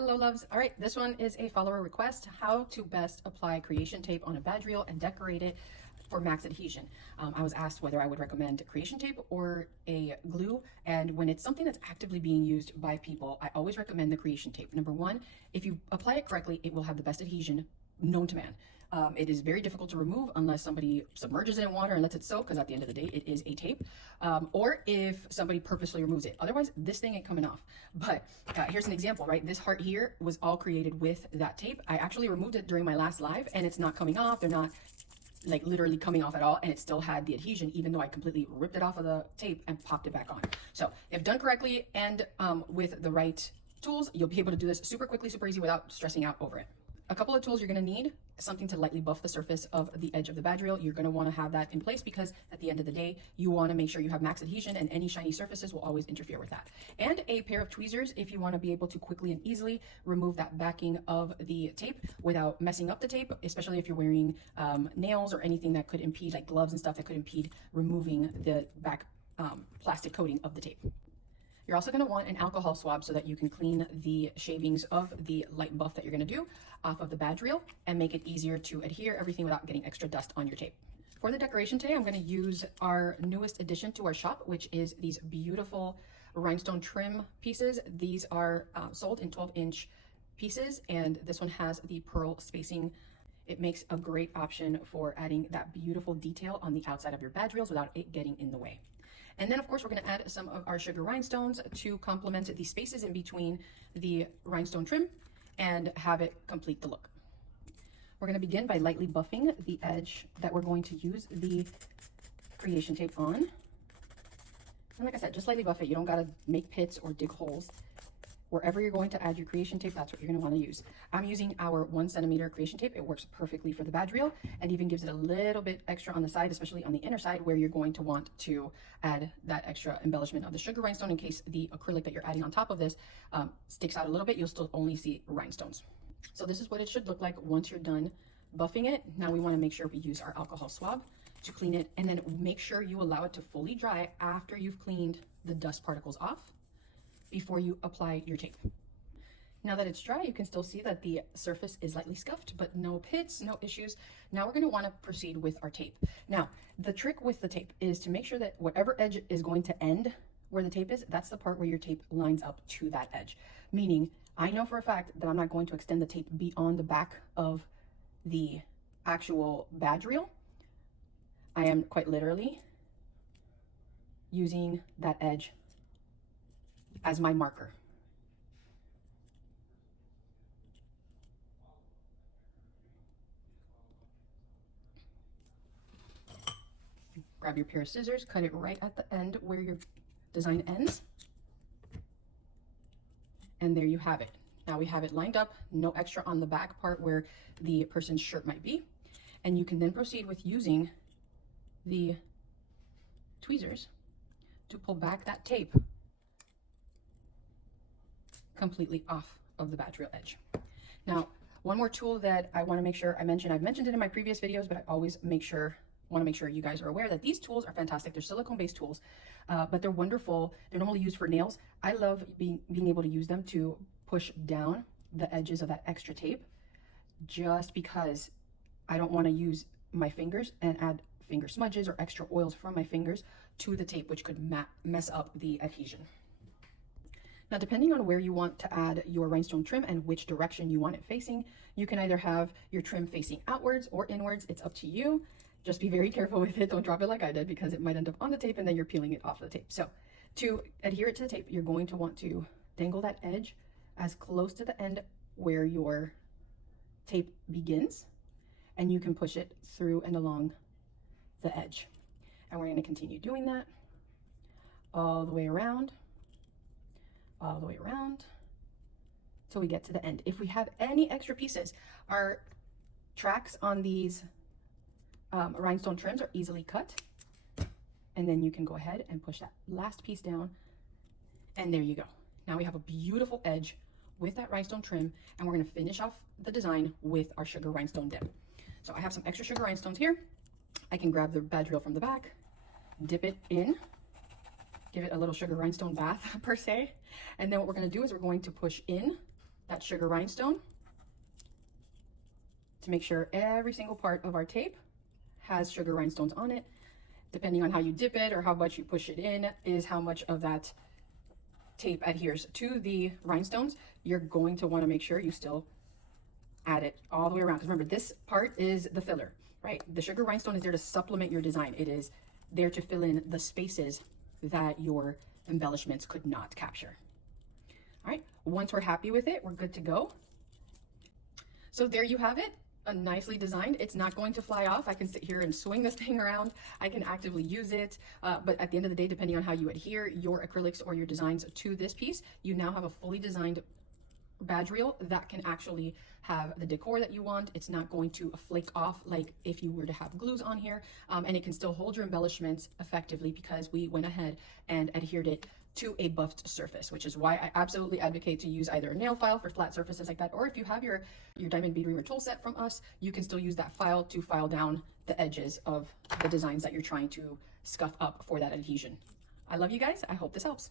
Hello loves. All right, this one is a follower request, how to best apply creation tape on a badge reel and decorate it for max adhesion. I was asked whether I would recommend creation tape or a glue, and when it's something that's actively being used by people, I always recommend the creation tape. Number one, if you apply it correctly, it will have the best adhesion known to man. It is very difficult to remove unless somebody submerges it in water and lets it soak, because at the end of the day, it is a tape. Or if somebody purposely removes it. Otherwise, this thing ain't coming off. But here's an example, right? This heart here was all created with that tape. I actually removed it during my last live, and it's not coming off. They're not like literally coming off at all, and it still had the adhesion, even though I completely ripped it off of the tape and popped it back on. So if done correctly and with the right tools, you'll be able to do this super quickly, super easy, without stressing out over it. A couple of tools you're going to need: something to lightly buff the surface of the edge of the badge reel. You're going to want to have that in place because at the end of the day, you want to make sure you have max adhesion, and any shiny surfaces will always interfere with that. And a pair of tweezers if you want to be able to quickly and easily remove that backing of the tape without messing up the tape, especially if you're wearing nails or anything that could impede, like gloves and stuff that could impede removing the back plastic coating of the tape. You're also going to want an alcohol swab so that you can clean the shavings of the light buff that you're going to do off of the badge reel and make it easier to adhere everything without getting extra dust on your tape. For the decoration today, I'm going to use our newest addition to our shop, which is these beautiful rhinestone trim pieces. These are sold in 12-inch pieces, and this one has the pearl spacing. It makes a great option for adding that beautiful detail on the outside of your badge reels without it getting in the way. And then, of course, we're going to add some of our sugar rhinestones to complement the spaces in between the rhinestone trim and have it complete the look. We're going to begin by lightly buffing the edge that we're going to use the creation tape on. And like I said, just lightly buff it. You don't got to make pits or dig holes. Wherever you're going to add your creation tape, that's what you're going to want to use. I'm using our 1 centimeter creation tape. It works perfectly for the badge reel and even gives it a little bit extra on the side, especially on the inner side where you're going to want to add that extra embellishment of the sugar rhinestone in case the acrylic that you're adding on top of this sticks out a little bit. You'll still only see rhinestones. So this is what it should look like once you're done buffing it. Now we want to make sure we use our alcohol swab to clean it, and then make sure you allow it to fully dry after you've cleaned the dust particles off before you apply your tape. Now that it's dry, you can still see that the surface is lightly scuffed, but no pits, no issues. Now we're going to want to proceed with our tape. Now, the trick with the tape is to make sure that whatever edge is going to end where the tape is, that's the part where your tape lines up to that edge. Meaning, I know for a fact that I'm not going to extend the tape beyond the back of the actual badge reel. I am quite literally using that edge as my marker. Grab your pair of scissors, cut it right at the end where your design ends. And there you have it. Now we have it lined up, no extra on the back part where the person's shirt might be. And you can then proceed with using the tweezers to pull back that tape completely off of the badge reel edge. Now, one more tool that I want to make sure I mention, I've mentioned it in my previous videos, but I always want to make sure you guys are aware that these tools are fantastic. They're silicone-based tools, but they're wonderful. They're normally used for nails. I love being able to use them to push down the edges of that extra tape, just because I don't want to use my fingers and add finger smudges or extra oils from my fingers to the tape, which could mess up the adhesion. Now, depending on where you want to add your rhinestone trim and which direction you want it facing, you can either have your trim facing outwards or inwards. It's up to you. Just be very careful with it. Don't drop it like I did, because it might end up on the tape and then you're peeling it off the tape. So to adhere it to the tape, you're going to want to dangle that edge as close to the end where your tape begins, and you can push it through and along the edge. And we're going to continue doing that all the way around till we get to the end. If we have any extra pieces, our tracks on these rhinestone trims are easily cut, and then you can go ahead and push that last piece down, and there you go. Now we have a beautiful edge with that rhinestone trim, and we're going to finish off the design with our sugar rhinestone dip. So I have some extra sugar rhinestones here. I can grab the badge reel from the back, dip it in, give it a little sugar rhinestone bath per se. And then what we're going to do is we're going to push in that sugar rhinestone to make sure every single part of our tape has sugar rhinestones on it. Depending on how you dip it or how much you push it in is how much of that tape adheres to the rhinestones. You're going to want to make sure you still add it all the way around. Because remember, this part is the filler, right? The sugar rhinestone is there to supplement your design. It is there to fill in the spaces that your embellishments could not capture. All right, once we're happy with it, we're good to go. So there you have it, nicely designed. It's not going to fly off. I can sit here and swing this thing around. I can actively use it, but at the end of the day, depending on how you adhere your acrylics or your designs to this piece, you now have a fully designed badge reel that can actually have the decor that you want. It's not going to flake off like if you were to have glues on here, and it can still hold your embellishments effectively because we went ahead and adhered it to a buffed surface, which is why I absolutely advocate to use either a nail file for flat surfaces like that, or if you have your diamond bead reamer tool set from us, you can still use that file to file down the edges of the designs that you're trying to scuff up for that adhesion. I love you guys. I hope this helps.